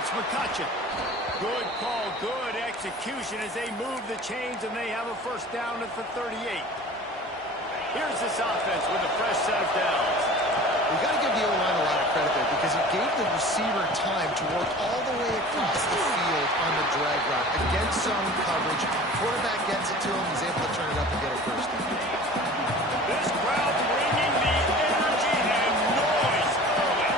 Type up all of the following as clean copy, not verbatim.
It's McCutcheon. Good call, good execution as they move the chains, and they have a first down at the 38. Here's this offense with a fresh set of downs. We've got to give the O-line a lot of credit there because it gave the receiver time to work all the way across the field on the drag route. Against zone coverage, quarterback gets it to him, he's able to turn it up and get a first down. This crowd bringing the energy and noise early.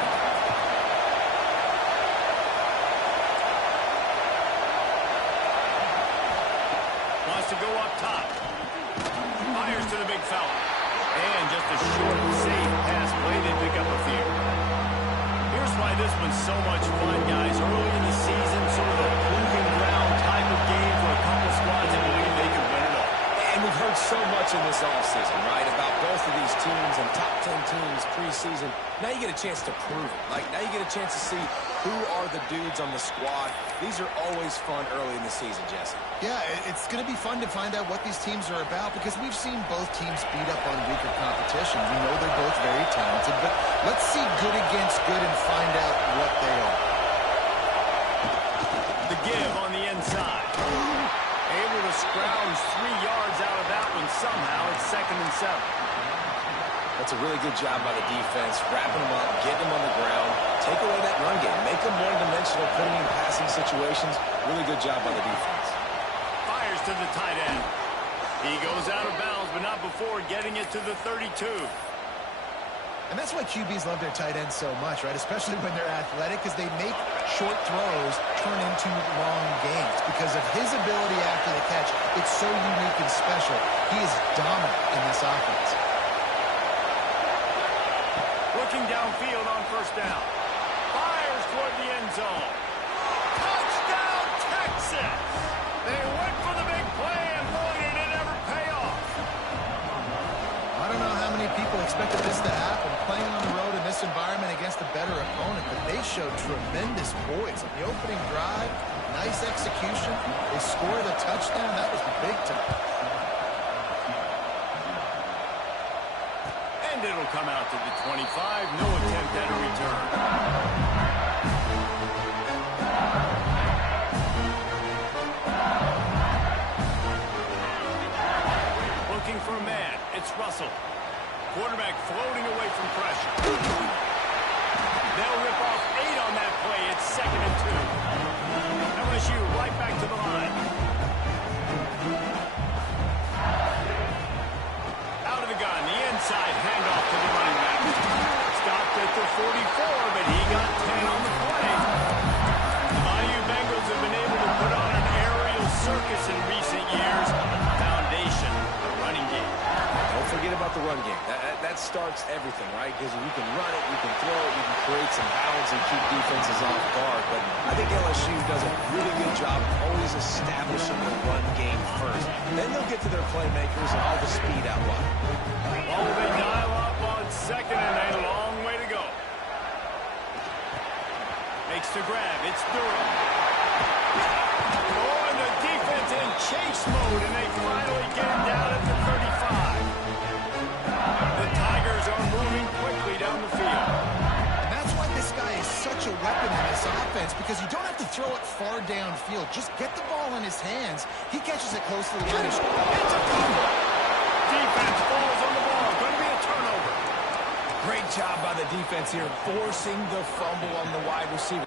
Wants to go up top. Fires to the big fella. And just a short, safe pass play to pick up a few. Here's why this one's so much fun, guys. Early in the season, sort of a proving ground type of game for a couple squads that believe they can win it all. And we've heard so much in this offseason, right, about both of these teams and top 10 teams preseason. Now you get a chance to prove it. Like, now you get a chance to see who are the dudes on the squad. These are always fun early in the season, Jesse. Yeah, it's going to be fun to find out what these teams are about because we've seen both teams beat up on weaker competition. We know they're both very talented, but let's see good against good and find out what they are. The give on the inside. Able to scrounge 3 yards out of that one somehow. It's 2nd and 7. That's a really good job by the defense, wrapping them up, getting them on the ground, take away that run game, make them one-dimensional, putting in passing situations. Really good job by the defense. Fires to the tight end. He goes out of bounds, but not before getting it to the 32. And that's why QBs love their tight ends so much, right? Especially when they're athletic, because they make short throws turn into long gains. Because of his ability after the catch, it's so unique and special. He is dominant in this offense. Looking downfield on first down. Fires toward the end zone. Touchdown, Texas! They went for the big play, and boy, did it ever pay off. I don't know how many people expected this to happen, playing on the road in this environment against a better opponent, but they showed tremendous poise. On the opening drive, nice execution. They scored a touchdown. That was big time. And it'll come out to the 25. No attempt at a return. Looking for a man. It's Russell. Quarterback floating away from pressure. They'll rip off 8 on that play. It's 2nd and 2. LSU right back to the line. Out of the gun, the inside handoff to the running back. Stopped at the 44, but he got 10 on the play. The Bayou Bengals have been able to put on an aerial circus in recent years. Foundation, the running game. Don't forget about the run game. That starts everything, right? Because you can run it, you can throw it, you can create some balance and keep defenses off guard. But I think LSU does a really good job always establishing the run game first. Then they'll get to their playmakers and all the speed out wide. Oh, they dial up on 2nd and a long way to go. Makes the grab. It's Durham. Oh, and the defense in chase mode, and they finally get him down at the 35. The Tigers are moving quickly down the field. And that's why this guy is such a weapon in this offense, because you don't have to throw it far downfield. Just get the ball in his hands. He catches it close to the line. It's a fumble. Defense falls on the ball. Going to be a turnover. Great job by the defense here, forcing the fumble on the wide receiver.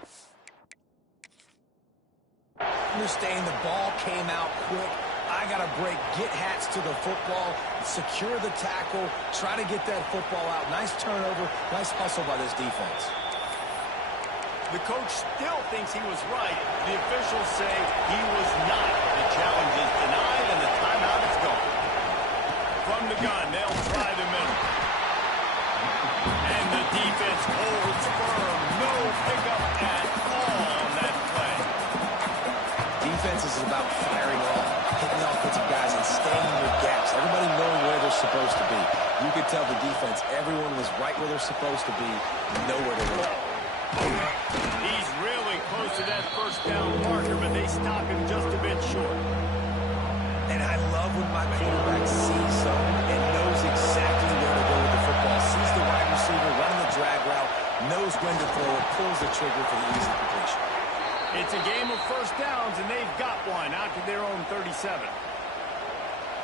Understand the ball came out quick. I got to break, get Hats to the football, secure the tackle, try to get that football out. Nice turnover, nice hustle by this defense. The coach still thinks he was right. The officials say he was not. The challenge is denied, and the timeout is gone. From the gun, they'll try the middle. And the defense holds firm. No pickup at all on that play. Defense is about firing off, hitting the offensive guys, and staying in their gaps. Everybody knowing where they're supposed to be. You could tell the defense, everyone was right where they're supposed to be, nowhere to go. He's really close to that first down marker, but they stop him just a bit short. And I love when my quarterback sees zone and knows exactly where to go with the football. Sees the wide receiver running the drag route, knows when to throw it, pulls the trigger for the easy completion. It's a game of first downs, and they've got one out to their own 37.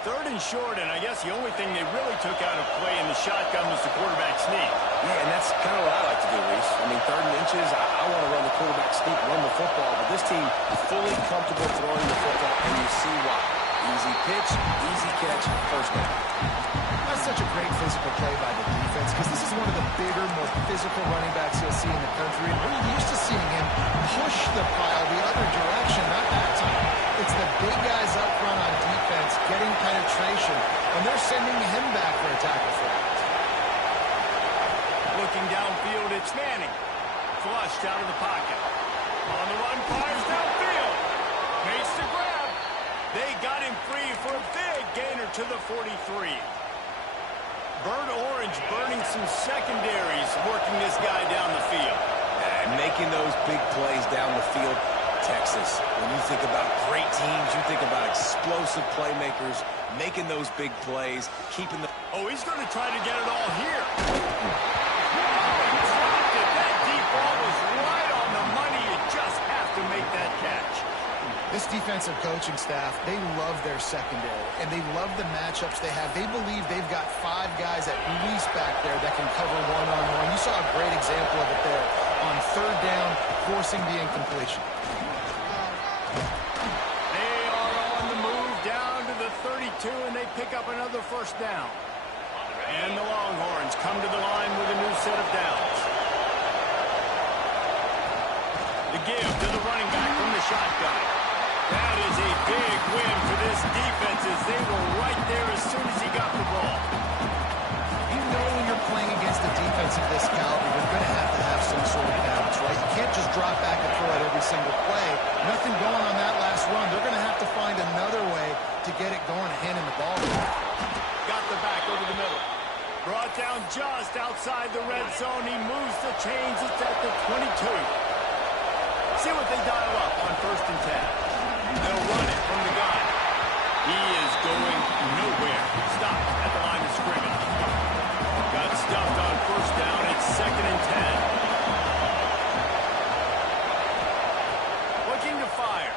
Third and short, and I guess the only thing they really took out of play in the shotgun was the quarterback sneak. Yeah, and that's kind of what I like to do, Reese. I mean, third and inches, I want to run the quarterback sneak, run the football, but this team is fully comfortable throwing the football, and you see why. Easy pitch, easy catch, first down. That's such a great physical play by the defense because this is one of the bigger, more physical running backs you'll see in the country. And we're used to seeing him push the pile the other direction, not that time. It's the big guys up front on defense getting penetration, and they're sending him back for a tackle for it. Looking downfield, it's Manning. Flushed out of the pocket. On the run, fires downfield. Makes the grab. They got him free for a big gainer to the 43. Burnt Orange burning some secondaries, working this guy down the field. And making those big plays down the field. Texas, when you think about great teams, you think about explosive playmakers, making those big plays, keeping the... Oh, he's going to try to get it all here. Oh, he dropped it. That deep ball was right on the money. You just have to make that catch. This defensive coaching staff, they love their secondary, and they love the matchups they have. They believe they've got 5 guys at least back there that can cover one-on-one. You saw a great example of it there on third down, forcing the incompletion. They are on the move down to the 32, and they pick up another first down. And the Longhorns come to the line with a new set of downs. The give to the running back from the shotgun. That is a big win for this defense as they were right there as soon as he got the ball. You know when you're playing against a defense of this caliber, you're going to have some sort of balance, right? You can't just drop back and throw it every single play. Nothing going on that last run. They're going to have to find another way to get it going and handing the ball. Got the back over the middle. Brought down just outside the red zone. He moves the chains. It's at the 22. See what they dial up on first and 10. They'll run it from the gun. He is going nowhere. Stopped at the line of scrimmage. Got stuffed on first down. It's second and 10. Looking to fire.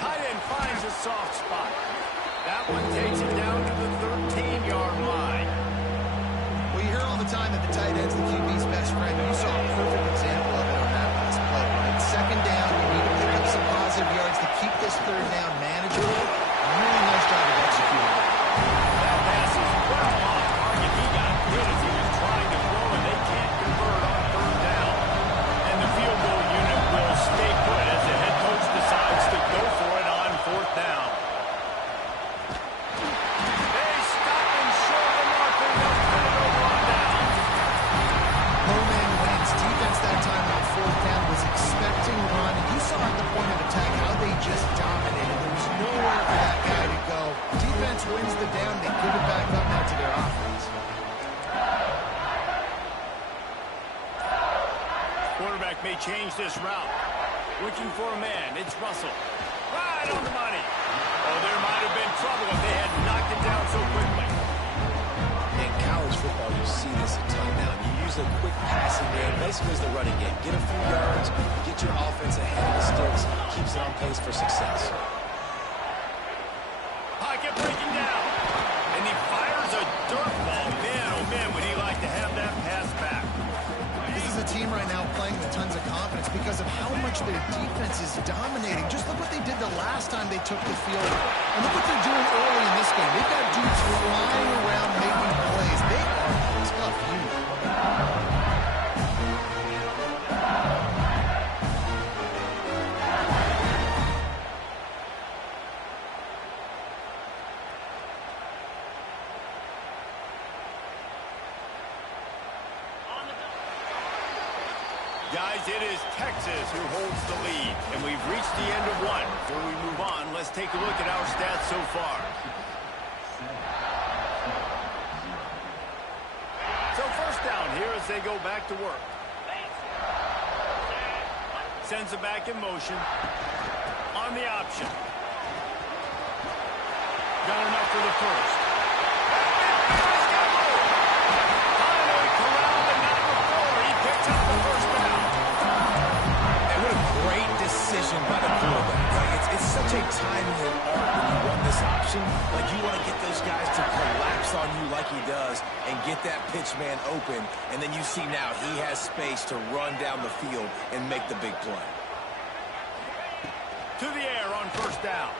Tight end finds a soft spot. That one takes it down to the 13-yard line. Well, you hear all the time that the tight end's the QB's best friend. You saw a perfect example of it on that last play, right? Second down, you need to pick up some positive yards to keep this third down manageable. Really nice job of executing that. That pass is well off target. He got hit as he was trying to throw, and they can't convert on third down. And the field goal unit will stay put as the head coach decides to go for it on fourth down. They stop him short of the mark, and they'll put it over on down. Low man wins. Defense that time on fourth down was expecting a run, and you saw at the point of attack how they just dominated. There was nowhere for that guy to go. Defense wins the down. They give it back up now to their offense. Quarterback may change this route. Looking for a man. It's Russell. Right on the money. Oh, there might have been trouble if they had knocked it down so quickly. In college football, you see this a ton now. You use a quick passing game, basically as the running game. Get a few yards, get your offense ahead of the sticks, keeps it on pace for success. Pocket breaking down. And he fires a dirt ball. Man, oh man, would he like to have that pass back. This is a team right now playing with tons of confidence because of how much their defense is dominating. Just look what they did the last time they took the field. And look what they're doing early in this game. They've got dudes flying around making plays. They are a tough unit. Guys, it is Texas who holds the lead, and we've reached the end of one. Before we move on, let's take a look at our stats so far. So first down here as they go back to work. Sends it back in motion. On the option. Got enough for the first. Finally corralled the number 4. He picks up the first down. guys to collapse on you like he does and get that pitch man open, and then you see now he has space to run down the field and make the big play. To the air on first down.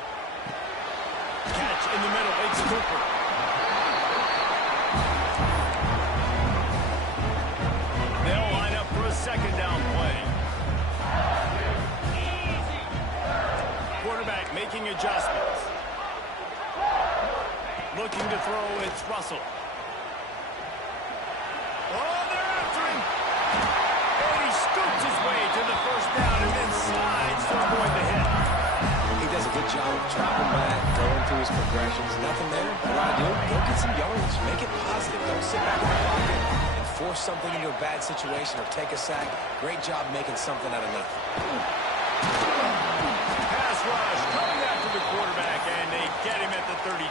Catch in the middle. It's Cooper. They'll line up for a second down play. Quarterback making adjustments. Looking to throw, it's Russell. Oh, they're after him. And he scoops his way to the first down and then slides to avoid the hit. He does a good job of dropping back, going through his progressions. Nothing there. What do I do? Go get some yards. Make it positive. Don't sit back in the pocket and force something into a bad situation or take a sack. Great job making something out of nothing. Pass rush coming after the quarterback, and they get him at the 32.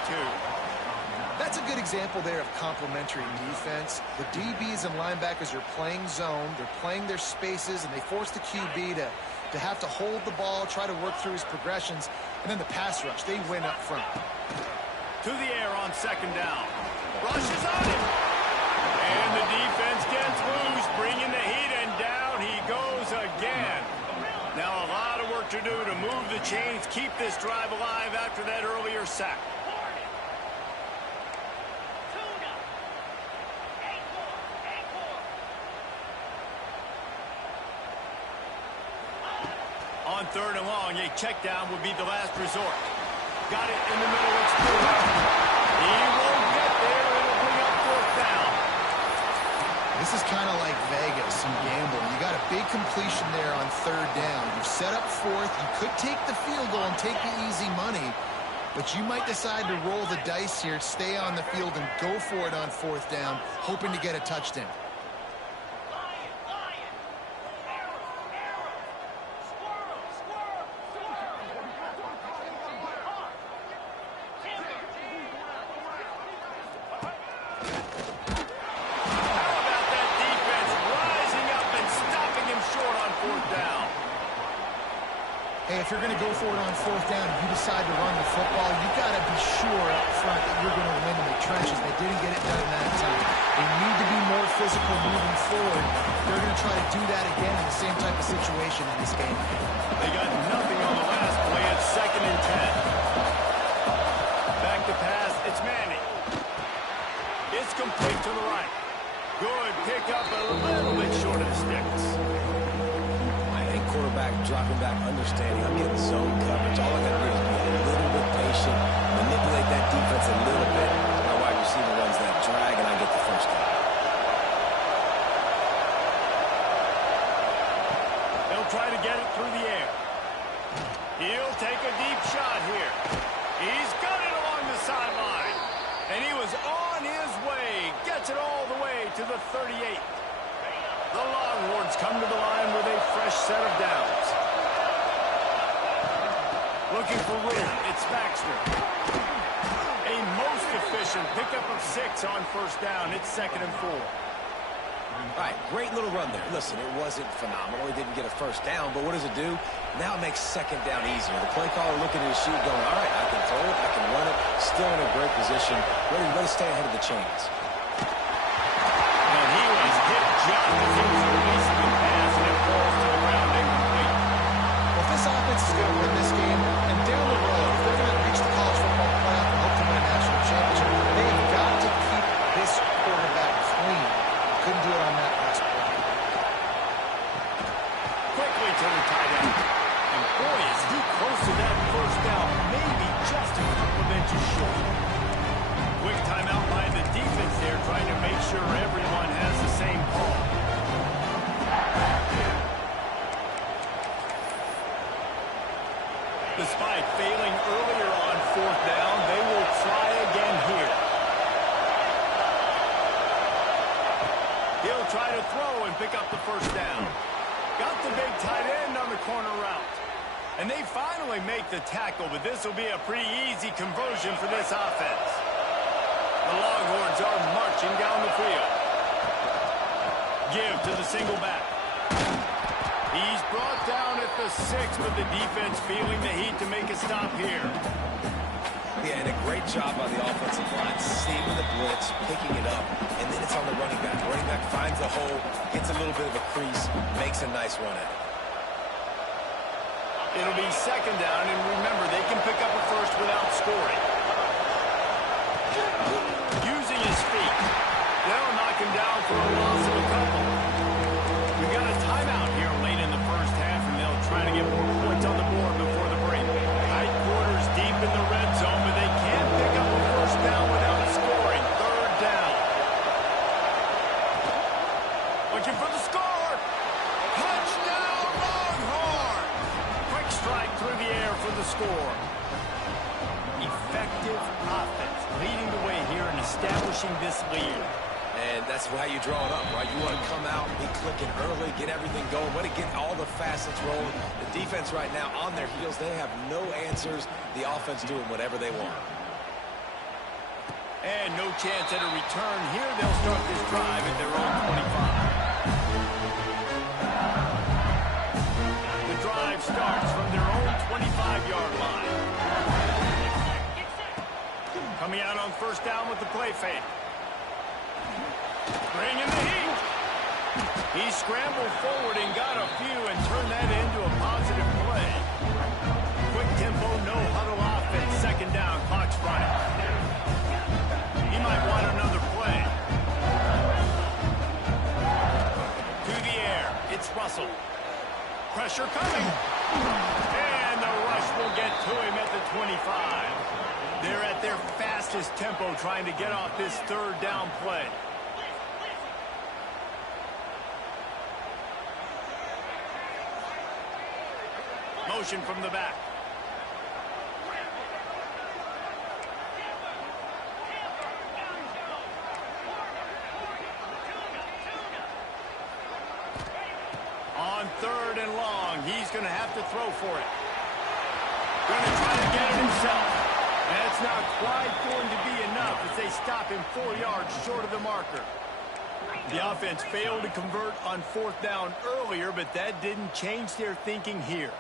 That's a good example there of complementary defense. The DBs and linebackers are playing zone. They're playing their spaces, and they force the QB to have to hold the ball, try to work through his progressions, and then the pass rush, they win up front. To the air on second down. Rushes on him. And the defense gets loose, bringing the heat, and down he goes again. Now a lot of work to do to move the chains, keep this drive alive after that earlier sack. On third and long, a check down would be the last resort. Got it in the middle. It's Cooper. He won't get there. It'll bring up fourth down. This is kind of like Vegas, some gambling. You got a big completion there on third down. You're set up fourth. You could take the field goal and take the easy money, but you might decide to roll the dice here, stay on the field, and go for it on fourth down, hoping to get a touchdown. If you're going to go for it on fourth down, if you decide to run the football, you've got to be sure up front that you're going to win in the trenches. They didn't get it done that time. They need to be more physical moving forward. They're going to try to do that again in the same type of situation in this game. They got nothing on the last play. It's 2nd and 10. Back to pass. It's Manning. It's complete to the right. Good pickup, a little bit short of the sticks. Quarterback dropping back, understanding I'm getting zone coverage. All I got to do is be a little bit patient, manipulate that defense a little bit. My wide receiver runs that drag, and I get the first down. They'll try to get it through the air. He'll take a deep shot here. He's got it along the sideline. And he was on his way. Gets it all the way to the 38. The Longhorns come to the line with a fresh set of downs. Looking for room, it's Baxter. A most efficient pickup of 6 on first down. It's 2nd and 4. All right, great little run there. Listen, it wasn't phenomenal. He didn't get a first down, but what does it do? Now it makes second down easier. The play caller looking at his sheet going, all right, I can throw it, I can run it, still in a great position, ready to stay ahead of the chains. And he was hit just as he was releasing the pass, and it falls to the ground incomplete. Well, if this offense is going to win this game, and down the road, if they're going to reach the college football playoff and hope to win a national championship, they've got to keep this quarterback clean. Couldn't do it on that last play. Quickly to the tight end. And boy, is he close to that first down. Maybe just a couple of inches short. Quick timeout by the defense there, trying to make sure everyone has the same call. Despite failing earlier on fourth down, they will try again here. He'll try to throw and pick up the first down. Got the big tight end on the corner route. And they finally make the tackle, but this will be a pretty easy conversion for this offense. The Longhorns are marching down the field. Give to the single back. He's brought down at the 6, but the defense feeling the heat to make a stop here. Yeah, and a great job by the offensive line, saving the blitz, picking it up, and then it's on the running back. The running back finds a hole, gets a little bit of a crease, makes a nice run at it. It'll be second down, and remember, they can pick up a first without scoring. Using his feet. They'll knock him down for a loss of a couple. We've got a timeout here late in the first half, and they'll try to get more points on the board before the break. Tight quarters deep in the red zone, but they can't pick up a first down without scoring. Third down. Looking for the score. Touchdown, Longhorn! Quick strike through the air for the score. Effective offense leading the way here and establishing this lead. And that's how you draw it up, right? You want to come out, be clicking early, get everything going, want to get all the facets rolling. The defense right now on their heels, they have no answers. The offense doing whatever they want. And no chance at a return here. They'll start this drive at their own 25. The drive starts from their own 25-yard line. Coming out on first down with the play fake. Bring in the heat. He scrambled forward and got a few and turned that into a positive play. Quick tempo, no huddle offense. Second down, clock's running. He might want another play. To the air, it's Russell. Pressure coming. And the rush will get to him at the 25. They're at their fastest tempo trying to get off this third down play. Motion from the back. On third and long, he's going to have to throw for it. Going to try to get it himself. That's not quite going to be enough as they stop him 4 yards short of the marker. The offense failed to convert on fourth down earlier, but that didn't change their thinking here.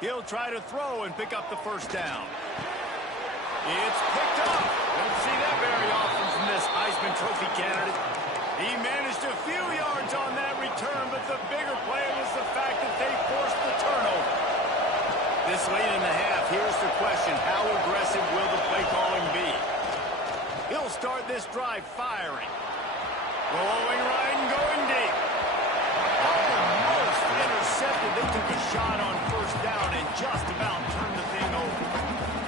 He'll try to throw and pick up the first down. It's picked up. Don't see that very often from this Heisman Trophy candidate. He managed a few yards on that return, but the bigger play was the fact that they forced the turnover. This late in the half, here's the question. How aggressive will the play calling be? He'll start this drive firing. Rolling right and going deep. Almost intercepted. They took a shot on first down and just about turned the thing over.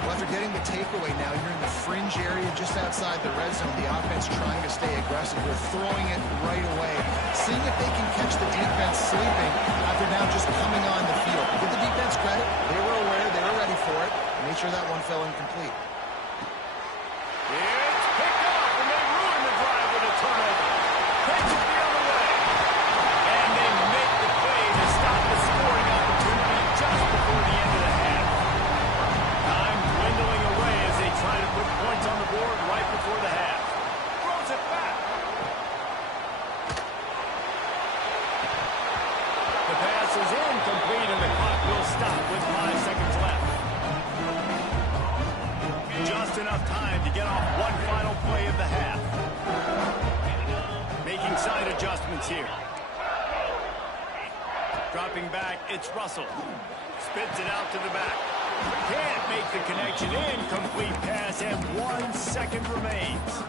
Well, after getting the takeaway now, you're in the fringe area just outside the red zone. The offense trying to stay aggressive. They're throwing it right away, seeing if they can catch the defense sleeping after now just coming on the field. Give the defense credit. They were aware. They were ready for it. Made sure that one fell incomplete. It's picked up, and they ruin the drive with a turnover. Takes it the other way. And they make the play to stop the scoring opportunity just before the end of the half. Time dwindling away as they try to put points on the board right before the half. Throws it back. The pass is incomplete, and the clock will stop with 5 seconds left. Just enough time to get off one final play of the half. Making side adjustments here. Dropping back, it's Russell. Spits it out to the back. Can't make the connection. Incomplete pass, and 1 second remains.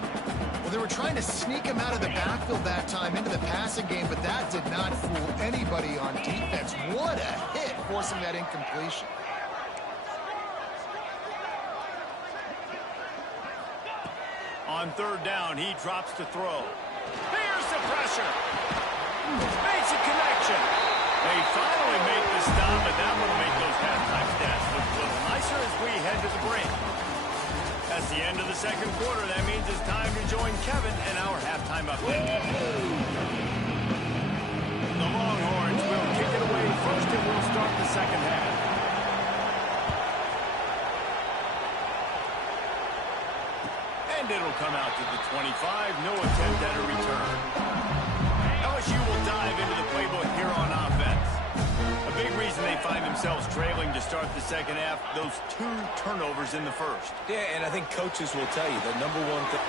Well, they were trying to sneak him out of the backfield that time into the passing game, but that did not fool anybody on defense. What a hit, forcing that incompletion. On third down, he drops to throw. Here's the pressure. Makes a connection. They finally make the stop, but that will make those halftime stats look a little nicer as we head to the break. That's the end of the second quarter. That means it's time to join Kevin in our halftime update. The the Longhorns will kick it away first, and we'll start the second half. And it'll come out to the 25. No attempt at a return. LSU will dive into the playbook here on offense. A big reason they find themselves trailing to start the second half, those 2 turnovers in the first. Yeah, and I think coaches will tell you the number one thing.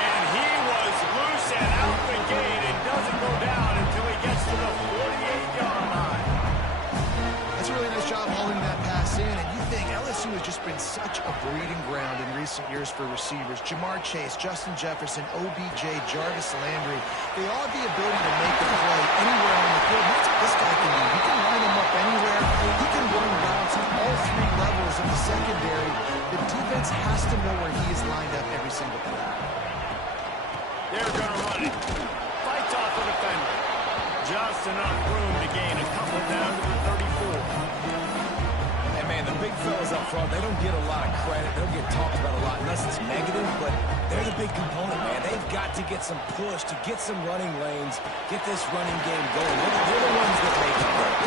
And he was loose and out the gate and doesn't go down until he gets to the 48-yard line. That's a really nice job holding that pass in, and you think LSU has just been such a breeding ground in recent years for receivers. Jamar Chase, Justin Jefferson, OBJ, Jarvis Landry, they all have the ability to make a play anywhere on the field. That's what this guy can do. He can line them up anywhere. He can run routes at all 3 levels of the secondary. The defense has to know where he is lined up every single play. They're going to run it. Fights off the defender. Just enough room to gain a couple down to the 34. And, man, the big fellas up front, they don't get a lot of credit. They don't get talked about a lot unless it's negative, but they're the big component, man. They've got to get some push to get some running lanes, get this running game going. They're the ones that make it work.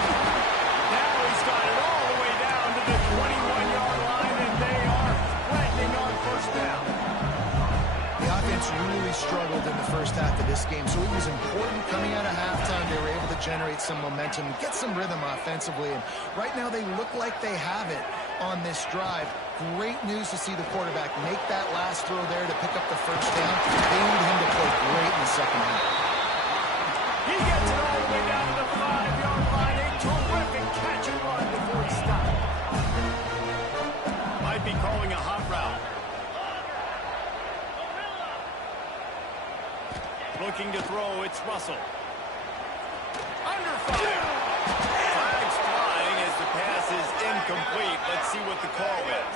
Now he's got it all the way down to the 21-yard line, and they are threatening on first down. The offense really struggled in the first half of this game, so it was important coming out of halftime. They were able to generate some momentum, get some rhythm offensively, and right now they look like they have it on this drive. Great news to see the quarterback make that last throw there to pick up the first down. They need him to play great in the second half. He gets it all the way down to the 5-yard line. A terrific catch and run before he stopped. Might be calling a hot route. Looking to throw, it's Russell. Under fire. Flags flying as the pass is incomplete. Let's see what the call is.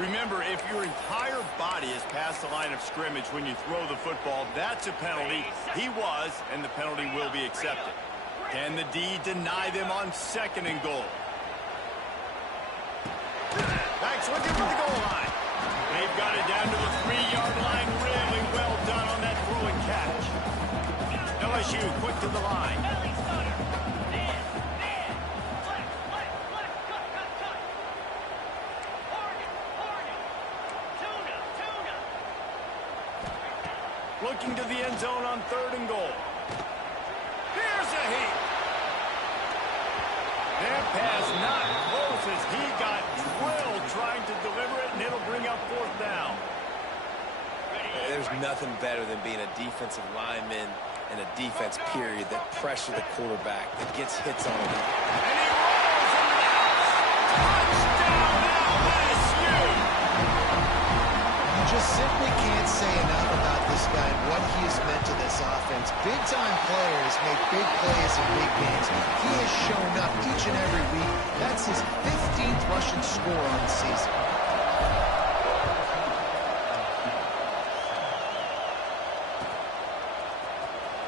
Remember, if your entire body is past the line of scrimmage when you throw the football, that's a penalty. He was, and the penalty will be accepted. Can the D deny them on 2nd and goal? Backs with him for the goal line. They've got it down to the 3-yard line. Really well done on that throw and catch. LSU quick to the line. Looking to the end zone on 3rd and goal. Here's a heat. That pass not close as he got drilled trying to deliver it, and it'll bring up 4th down. There's nothing better than being a defensive lineman and a defense period that pressure the quarterback, that gets hits on him. And he rolls in the house. Touchdown LSU. You just simply can't say enough about this guy and what he has meant to this offense. Big-time players make big plays in big games. He has shown up each and every week. That's his 15th rushing score on the season.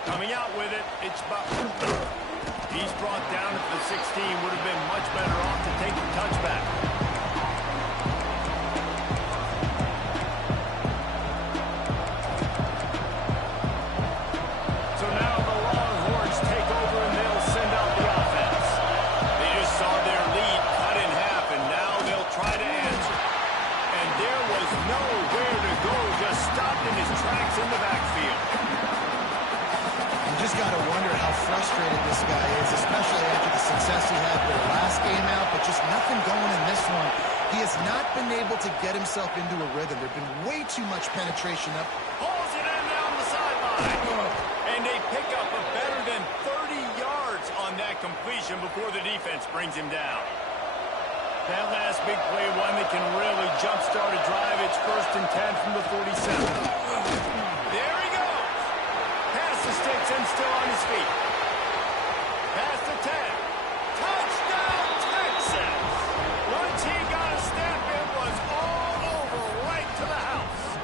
Coming out with it, it's Butler. He's brought down at the 16. Would have been much better off to take the touchback. So now the Longhorns take over and they'll send out the offense. They just saw their lead cut in half, and now they'll try to answer. And there was nowhere to go, just stopped in his tracks in the backfield. Just got to wonder how frustrated this guy is, especially after the success he had their last game out, but just nothing going in this one. He has not been able to get himself into a rhythm. There's been way too much penetration up. Pulls it in down the sideline. And they pick up a better than 30 yards on that completion before the defense brings him down. That last big play, one that can really jumpstart a drive. It's 1st and 10 from the 47. There he goes. Pass the sticks and still on his feet. Pass to 10. Touchdown, Texas. Once he got a step, it was all over right to the house.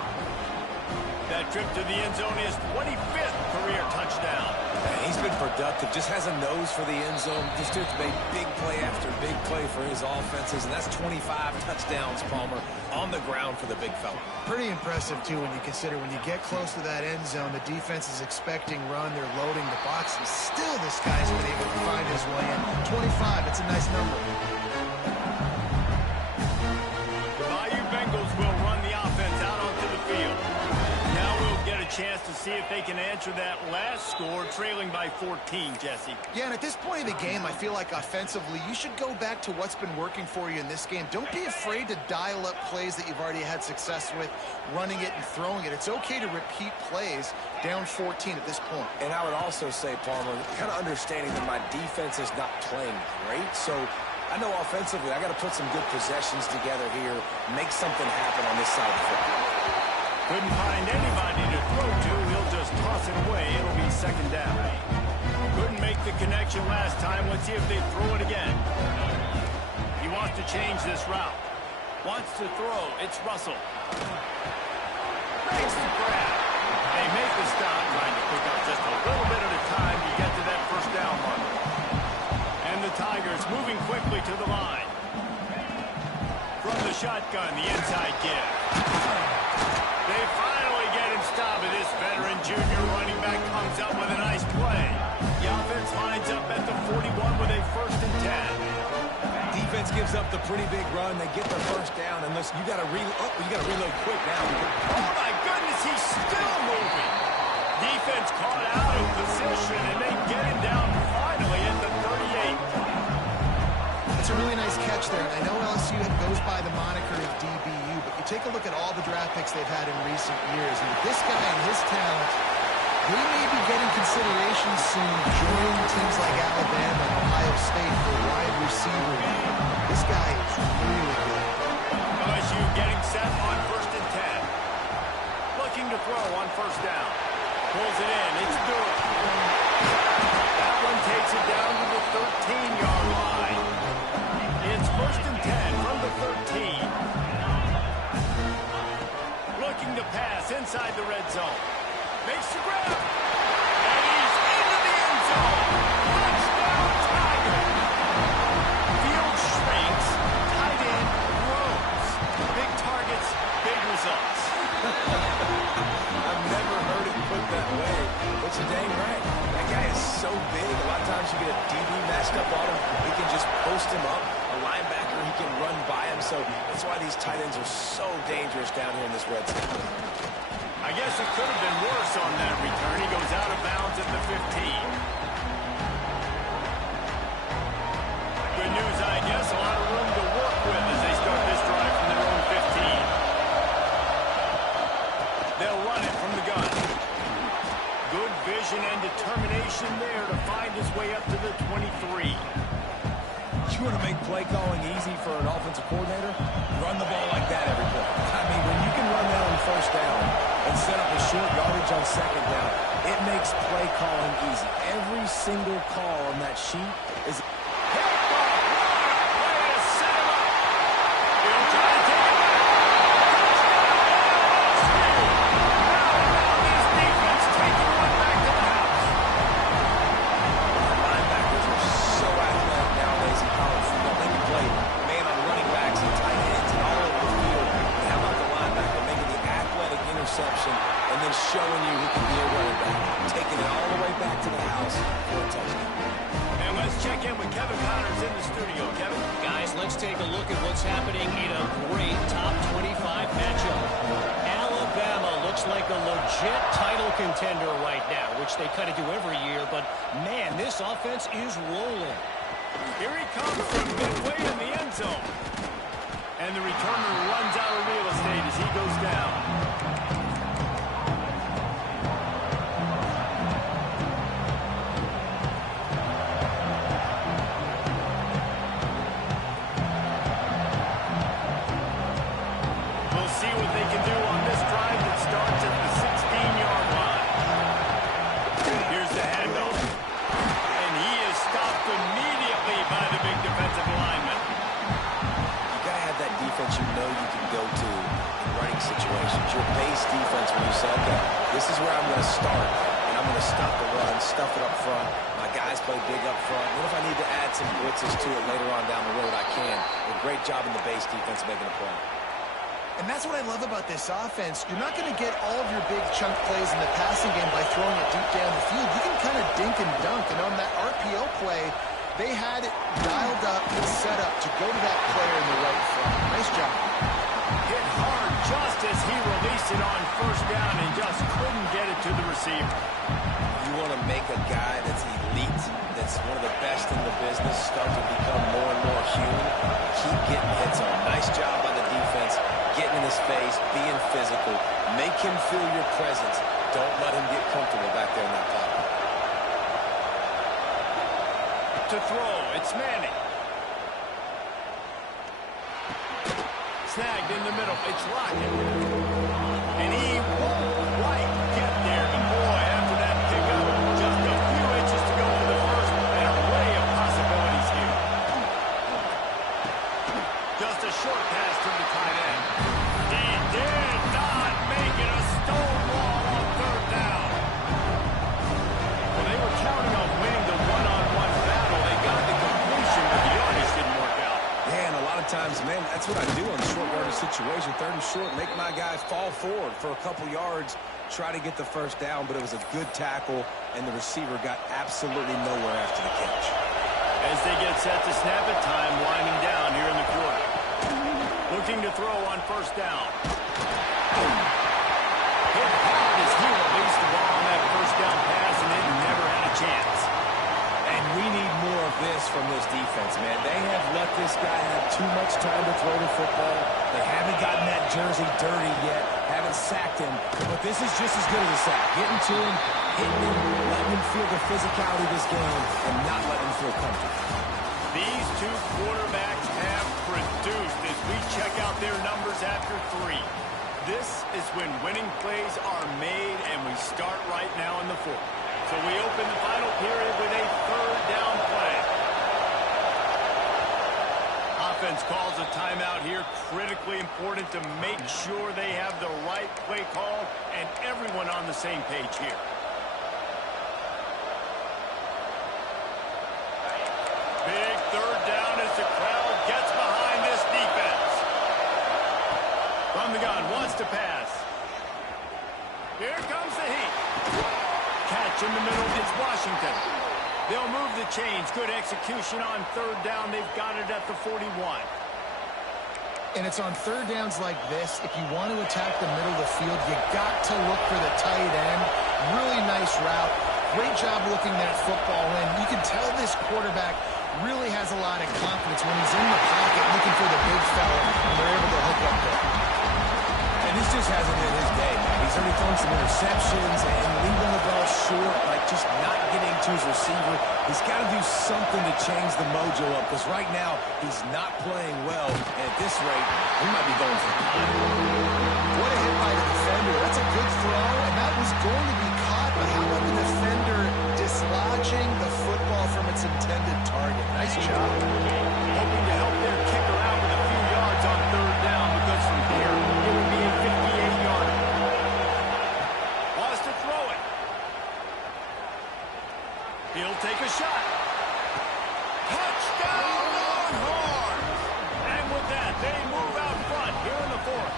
That trip to the end zone, his 25th career touchdown. And he's been productive, just has a nose for the end zone, just to make big play after big play for his offenses, and that's 25 touchdowns, Palmer, on the ground for the big fella. Pretty impressive, too, when you consider when you get close to that end zone, the defense is expecting run, they're loading the box, and still this guy's been able to find his way in. 25, it's a nice number. The Bayou Bengals will run the offense out onto the field. Now we'll get a chance to see if they can answer that last score, trailing by 14, Jesse. Yeah, and at this point of the game, I feel like offensively, you should go back to what's been working for you in this game. Don't be afraid to dial up plays that you've already had success with, running it and throwing it. It's okay to repeat plays down 14 at this point. And I would also say, Palmer, kind of understanding that my defense is not playing great, so I know offensively I got to put some good possessions together here, make something happen on this side of the football. Couldn't find anybody to throw to. He'll just toss it away. It'll be second down. Couldn't make the connection last time. Let's see if they throw it again. He wants to change this route. Wants to throw. It's Russell. Makes the grab. They make the stop, trying to pick up just a little bit at a time to get to that first down marker. And the Tigers moving quickly to the line. From the shotgun, the inside give. They finally get him stopped, and this veteran junior running back comes up with a nice play. The offense lines up at the 41 with a 1st and 10. Defense gives up the pretty big run. They get the first down, and listen, you got to reload quick now. Oh my goodness, he's still moving. Defense caught out of position, and they get him down finally at the 38. It's a really nice catch there, and I know LSU goes by the moniker of DBU, but you take a look at all the draft picks they've had in recent years, and with this guy and his talent, they may be getting consideration soon joining teams like Alabama and Ohio State for wide receiver. This guy is really good. LSU getting set on 1st and 10. Looking to throw on 1st down. Pulls it in. It's Durham. That one takes it down to the 13-yard line. It's 1st and 10 from the 13. Looking to pass inside the red zone. Makes the grab. And he's into the end zone. Touchdown, Tiger. Field shrinks. Tight end grows. Big targets, big results. I've never heard it put that way, but you're dang right. That guy is so big. A lot of times you get a DB matched up on him. He can just post him up. A linebacker, he can run by him. So that's why these tight ends are so dangerous down here in this red zone. I guess it could have been worse on that return. He goes out of bounds at the 15. Good news, I guess. A lot of room to work with as they start this drive from their own 15. They'll run it from the gun. Good vision and determination there to find his way up to the 23. You want to make play calling easy for an offensive coordinator? Run the ball like that every play. I mean, when you can run that on 1st down and set up a short yardage on 2nd down, it makes play calling easy. Every single call on that sheet is... and then showing you who can be a running back, taking it all the way back to the house for a touchdown. And let's check in with Kevin Connors in the studio. Kevin? Guys, let's take a look at what's happening in a great top 25 matchup. Alabama looks like a legit title contender right now, which they kind of do every year, but man, this offense is rolling. Here he comes from midway in the end zone. And the returner runs out of real estate as he goes down. situations. Your base defense, when you say, okay, this is where I'm going to start, and I'm going to stop the run, stuff it up front. My guys play big up front. What if I need to add some blitzes to it later on down the road? I can. A great job in the base defense making a play. And that's what I love about this offense. You're not going to get all of your big chunk plays in the passing game by throwing it deep down the field. You can kind of dink and dunk. And on that RPO play, they had it dialed up and set up to go to that player in the right front. Nice job. Hit hard just as he released it on first down and just couldn't get it to the receiver. You want to make a guy that's elite, that's one of the best in the business, start to become more and more human. Keep getting hits on. Nice job by the defense, getting in his face, being physical. Make him feel your presence. Don't let him get comfortable back there in that pocket. To throw, it's Manning. Snagged in the middle, it's Lockett. And he won't quite get there. But boy, after that pickup, just a few inches to go for the first, and an array of possibilities here. Just a short pass to the tight end. He did not make it. A stonewall on third down. Well, they were counting on winning the one-on-one battle. They got the completion, but the yardage didn't work out. Yeah, and a lot of times, man, that's what I do on short yardage situation. Third and short, make my guy fall forward for a couple yards, try to get the first down, but it was a good tackle, and the receiver got absolutely nowhere after the catch. As they get set to snap it, time winding down here in the quarter. Looking to throw on first down. Hit hard as he released the ball on that first down pass, and it never had a chance. And we need more of this from this defense, man. They have let this guy have too much time to throw the football. They haven't gotten that jersey dirty yet, haven't sacked him, but this is just as good as a sack. Getting to him, hitting him, letting him feel the physicality of this game, and not letting him feel comfortable. These two quarterbacks have produced as we check out their numbers after 3. This is when winning plays are made, and we start right now in the 4th. So we open the final period with a third down play. Offense calls a timeout here. Critically important to make sure they have the right play call and everyone on the same page here. Big third down as the crowd gets behind this defense. From the gun, wants to pass. Here comes the heat. Catch in the middle, it's Washington. They'll move the chains. Good execution on third down. They've got it at the 41. And it's on third downs like this, if you want to attack the middle of the field, you got to look for the tight end. Really nice route. Great job looking that football in. You can tell this quarterback really has a lot of confidence when he's in the pocket looking for the big fella, and they're able to hook up there. And this just hasn't been his day, man. He's already thrown some interceptions and leaving the ball short, like just not getting to his receiver. He's got to do something to change the mojo up, because right now he's not playing well. And at this rate, we might be going for it. What a hit by the defender. That's a good throw, and that was going to be caught, but how about the defender dislodging the football from its intended target? Nice job. Hoping to help their kicker out with a few yards on third down, because from here, it would be a 58-yarder. Wants to throw it. He'll take a shot. Touchdown, Longhorns! And with that, they move out front here in the 4th.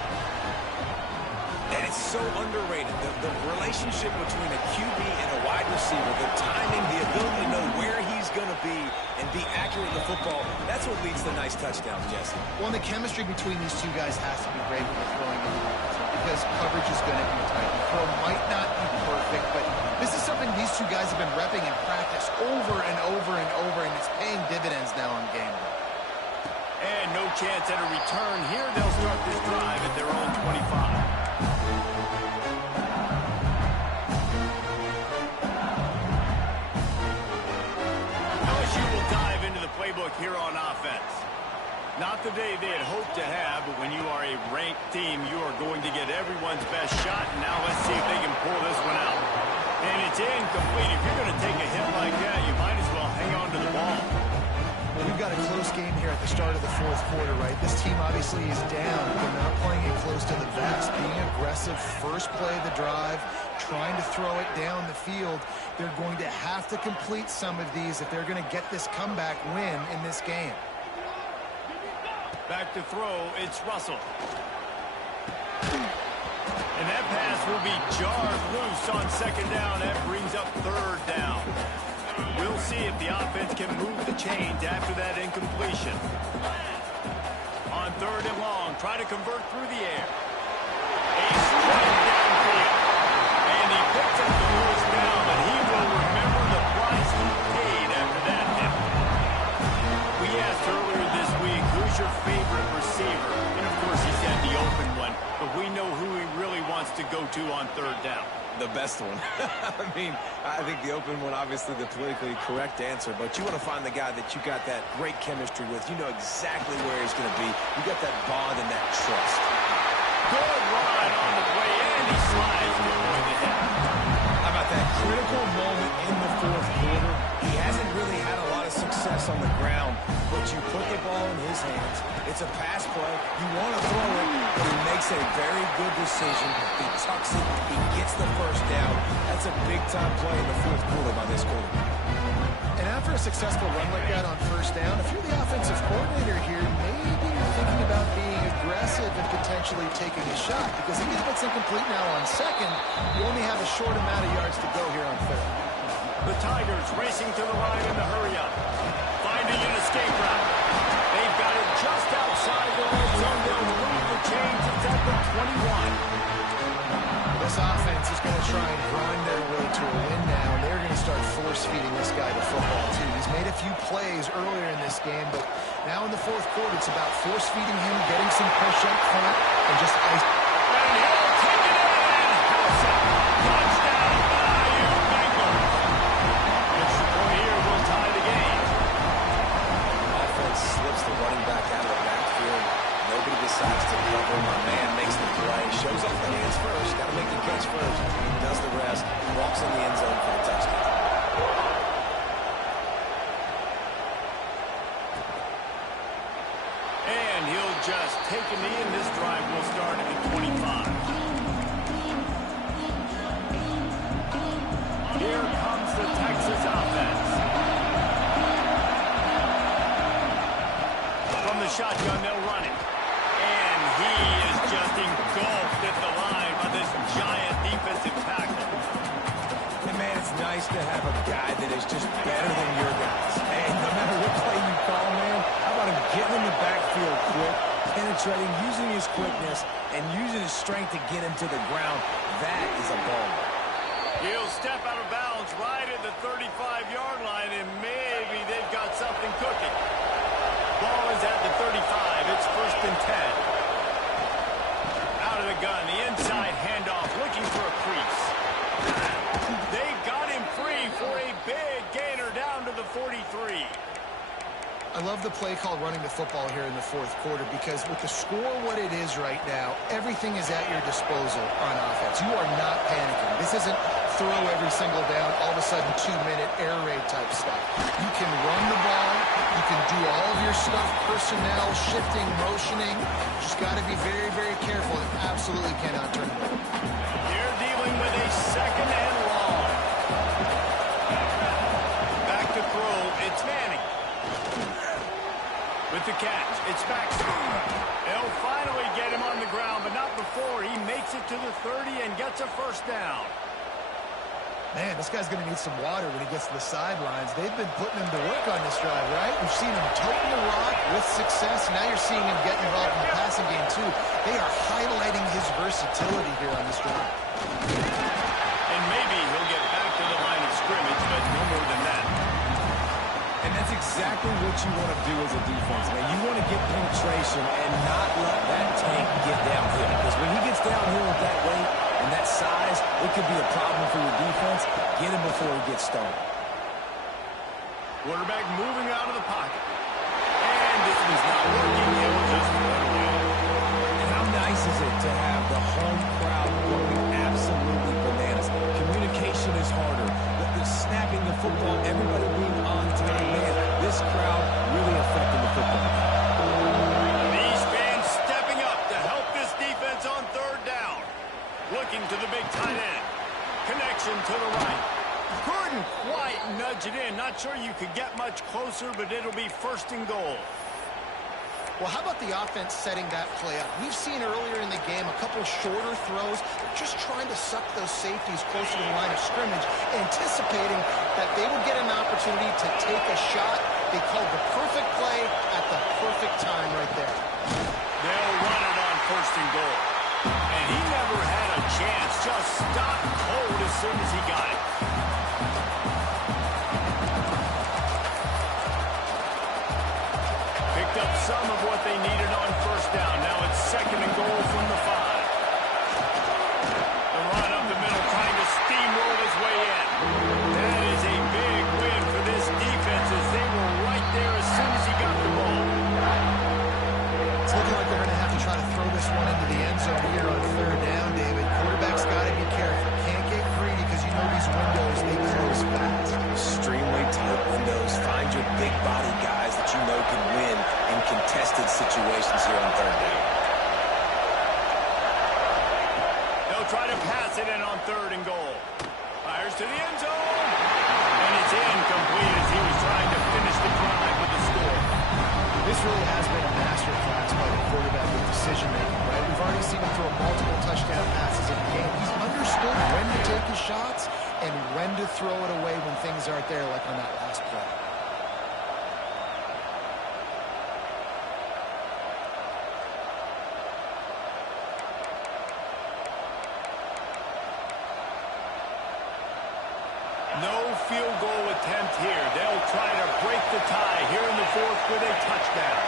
And it's so underrated. The relationship between a QB and a wide receiver, the timing, the ability to know where he's going to be and be accurate with the football, that's what leads to nice touchdowns, Jesse. Well, the chemistry between these two guys has to be great when they're throwing in the offense, because coverage is going to be tight. The throw might not be perfect, but this is something these two guys have been repping in practice over and over and over, and it's paying dividends now on game day. And no chance at a return here. They'll start this drive at their own 25. Playbook here on offense. Not the day they had hoped to have, but when you are a ranked team, you are going to get everyone's best shot. And now let's see if they can pull this one out. And it's incomplete. If you're going to take a hit like that, you might as well hang on to the ball. We've got a close game here at the start of the 4th quarter, right? This team obviously is down. They're not playing it close to the vest. Being a aggressive first play of the drive, trying to throw it down the field. They're going to have to complete some of these if they're going to get this comeback win in this game. Back to throw, it's Russell. And that pass will be jarred loose on second down. That brings up third down. We'll see if the offense can move the chains after that incompletion. On third and long, try to convert through the air. A strike downfield. And he picks up the first down, but he will remember the price he paid after that hit. We asked earlier this week, who's your favorite receiver? And of course, he said the open one, but we know who he really wants to go to on third down. The best one. I mean, I think the open one, obviously the politically correct answer, but you want to find the guy that you got that great chemistry with. You know exactly where he's going to be. You got that bond and that trust. Good run on the play, and he slides to avoid the hit. How about that critical moment in the fourth quarter? He hasn't really had a lot of success on the ground, but you put the ball in his hands. It's a pass play. You want to throw it, but he makes a very good decision. He tucks it. He gets the first down. That's a big-time play in the fourth quarter by this quarterback. And after a successful run like that on first down, if you're the offensive coordinator here, maybe you're thinking about being aggressive and potentially taking a shot, because if it's incomplete now on second, you only have a short amount of yards to go here on third. The Tigers racing to the line in the hurry-up. Finding an escape route. They've got it just outside the red zone. They'll move the chains. It's at the 21. This offense is going to try and grind their way to a win now. They're going to start force-feeding this guy the football, too. He's made a few plays earlier in this game, but now in the fourth quarter, it's about force-feeding him, getting some push up front, and just ice. And he'll take it in. Touchdown, Bayou Bengals. Extra point here will tie the game. Offense slips the running back out of the backfield. Nobody decides to cover. My man makes the play. Shows off the hands first. Got to make the catch first. Does the rest. Walks in the end zone for the touchdown. And he'll just take a knee, and this drive will start at the 25. Here comes the Texas offense. From the shotgun, they'll run it. And he is just engulfed at the line by this giant defensive tackle. And man, it's nice to have a guy that is just better than your guys. And no matter what play you call, man, how about him getting in the backfield quick, penetrating, using his quickness, and using his strength to get him to the ground. That is a baller. He'll step out of bounds right at the 35-yard line, and maybe they've got something cooking. Ball is at the 35. It's first and 10. Out of the gun, the inside handoff, looking for a crease. They got him free for a big gainer down to the 43. I love the play call running the football here in the fourth quarter, because with the score what it is right now, everything is at your disposal on offense. You are not panicking. This isn't throw every single down, all of a sudden 2-minute air raid type stuff. You can run the ball. You can do all of your stuff, personnel, shifting, motioning. Just got to be very, very careful and absolutely cannot turn it over. You're dealing with a second and long. Back to throw. It's Manning. With the catch, it's Baxter. They'll finally get him on the ground, but not before he makes it to the 30 and gets a first down. Man, this guy's going to need some water when he gets to the sidelines. They've been putting him to work on this drive, right? We've seen him toting the rock with success. Now you're seeing him get involved in the passing game, too. They are highlighting his versatility here on this drive. And maybe he'll get back to the line of scrimmage, but no more than that. And that's exactly what you want to do as a defense, man. You want to get penetration and not let that tank get downhill. Because when he gets downhill at that weight and that size, it could be a problem for your defense. Get him before he gets started. Quarterback moving out of the pocket. And this one's not working. It will just run away. And how nice is it to have the home crowd going absolutely bananas? Communication is harder. The snapping the football, everybody being on time. Man, this crowd really affecting the football. These fans stepping up to help this defense on third down. Looking to the big tight end. Connection to the right. Couldn't quite nudge it in. Not sure you could get much closer, but it'll be 1st and goal. Well, how about the offense setting that play up? We've seen earlier in the game a couple shorter throws, just trying to suck those safeties closer to the line of scrimmage, anticipating that they would get an opportunity to take a shot. They called the perfect play at the perfect time right there. They'll run it on 1st and goal. And he never had a chance. Just stopped cold as soon as he got it. Picked up some of what they needed on 1st down. Now it's 2nd and goal from the 5. The run up the middle, trying to steamroll his way in. That is a big win for this defense as they were right there as soon as he got the ball. It's looking like they're going to have to try to throw this one into the end zone here on 3rd down, David. Quarterback's got to be careful. Can't get greedy because you know these windows, they close fast. Extremely tight windows. Find your big body guys that you know can win in contested situations here on 3rd down. They'll try to pass it in on 3rd and goal. Fires to the end zone. And it's incomplete as he was trying to finish the drive with the score. This really has been a masterclass by the quarterback with decision-making, right? We've already seen him throw multiple touchdown passes in the game. He's understood when to take his shots and when to throw it away when things aren't there, like on that last play. No field goal attempt here. They'll try to break the tie here in the 4th with a touchdown.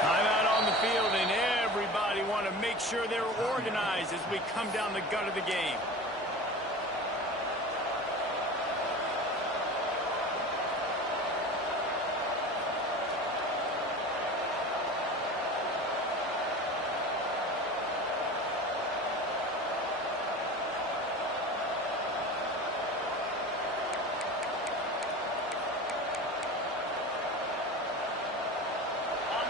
Timeout on the field, and everybody want to make sure they're organized as we come down the gut of the game.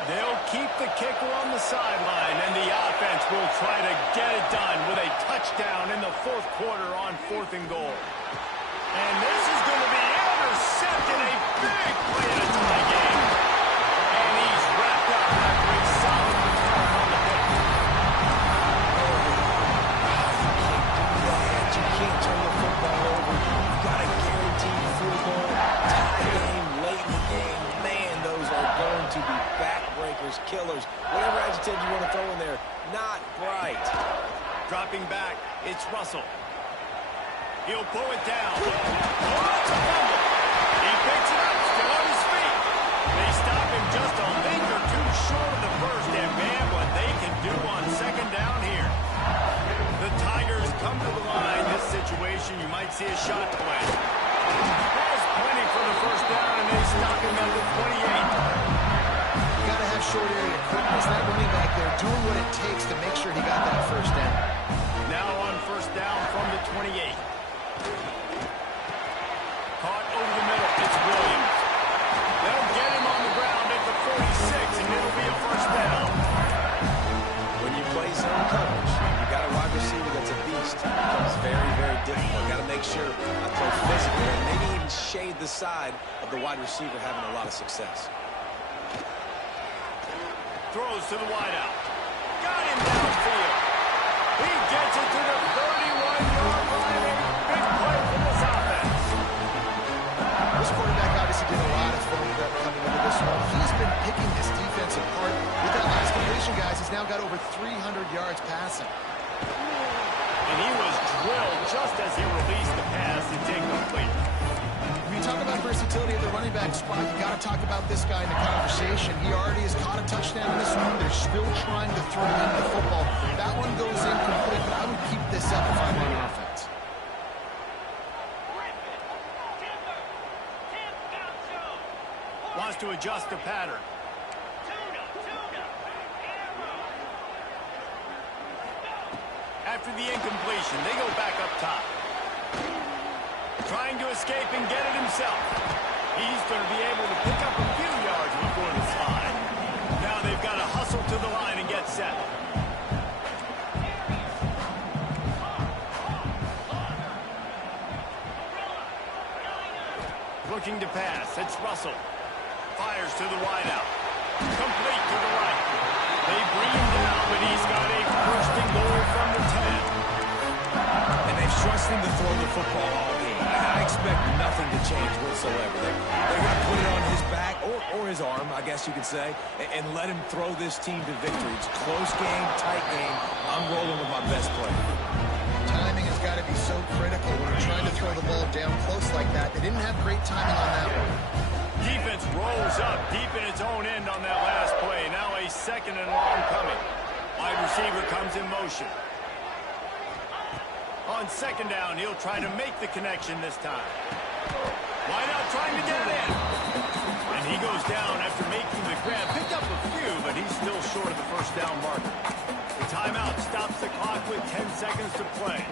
They'll keep the kicker on the sideline, and the offense will try to get it done with a touchdown in the 4th quarter on 4th and goal. And this is going to be intercepted, a big play in a tie game. And he's wrapped up after a solid performance on the pitch. You can't turn the football over. You've got a guaranteed field goal. Tie game, late in the game. Man, those are going to be backbreakers, killers, whatever adjective you want to throw in there. Not bright. Dropping back, it's Russell. He'll pull it down. Oh, it's a fumble. He picks it up, still on his feet. They stop him just a link or two short of the first, and man, what they can do on 2nd down here. The Tigers come to the line. This situation, you might see a shot play. Has plenty for the 1st down, and they stop him at the 28. You got to have short area quickness. That running back there doing what it takes to make sure he got that 1st down. Now on 1st down from the 28. Caught over the middle. It's Williams. They'll get him on the ground at the 46, and it'll be a 1st down. When you play zone coverage, you got a wide receiver that's a beast. It becomes very, very difficult. Got to make sure I throw physical and maybe even shade the side of the wide receiver having a lot of success. Throws to the wideout. Got him downfield. He gets it to the 31-yard line. A big play for this offense. This quarterback obviously did a lot of film prep coming into this one. He's been picking this defense apart. With that last completion, guys, he's now got over 300 yards passing. And he was drilled just as he released the pass. It's incomplete. When you talk about versatility at the running back spot, you got to talk about this guy in the conversation. He already has caught a touchdown in this one. They're still trying to throw in the football. That one goes incomplete, but I would keep this up if I'm on offense. Wants to adjust the pattern. After the incompletion, they go back up top. Trying to escape and get it himself. He's going to be able Looking to pass. It's Russell. Fires to the wideout. Complete to the right. They bring him down, but he's got a first and goal from the 10. And they've trusted him to throw the football all game. I expect nothing to change whatsoever. They're going to put it on his back, or his arm, I guess you could say, and let him throw this team to victory. It's a close game, tight game. I'm rolling with my best player. Timing has got to be so critical when you're trying to throw the ball down close like that. They didn't have great timing on that one. Defense rolls up deep in its own end on that last play. Now a second and long coming. Wide receiver comes in motion. On second down, he'll try to make the connection this time. Why not trying to get in? And he goes down after making the grab. Picked up a few, but he's still short of the first down marker. The timeout stops the clock with 10 seconds to play.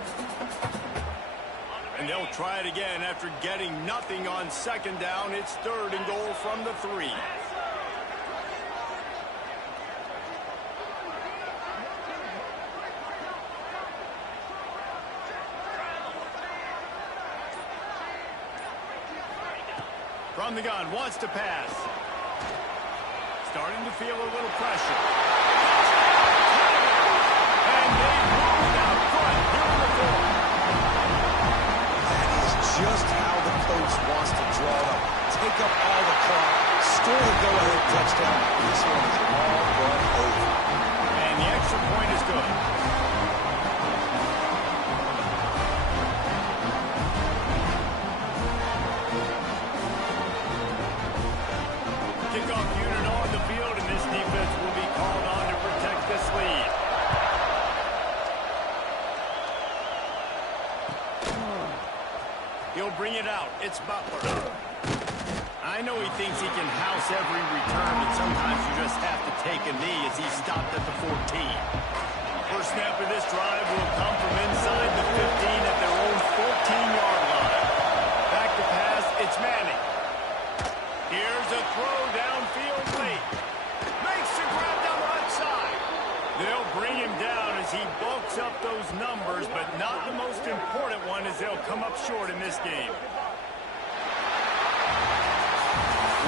And they'll try it again after getting nothing on second down. It's third and goal from the 3. From the gun, wants to pass. Starting to feel a little pressure. And they moved out front here in the 4th. That is just how the coach wants to draw it up. Take up all the clock, score the go-ahead touchdown. This one is all but over. And the extra point is good. Kickoff unit on the field, and this defense will be called on to protect this lead. He'll bring it out. It's Butler. I know he thinks he can house every return, but sometimes you just have to take a knee as he stopped at the 14. First snap of this drive will come from inside the 15 at their own 14-yard line. Back to pass, it's Manning. Here's a throw downfield late. Makes the grab down the right side. They'll bring him down as he bulks up those numbers, but not the most important one as they'll come up short in this game.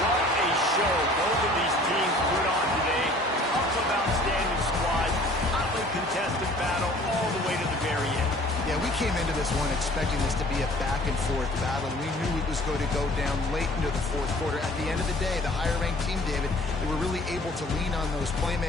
What a show both of these teams put on today. Couple of outstanding squads, hotly contested battle all the way to the very end. Yeah, we came into this one expecting this to be a back-and-forth battle. We knew it was going to go down late into the 4th quarter. At the end of the day, the higher-ranked team, David, they were really able to lean on those playmakers.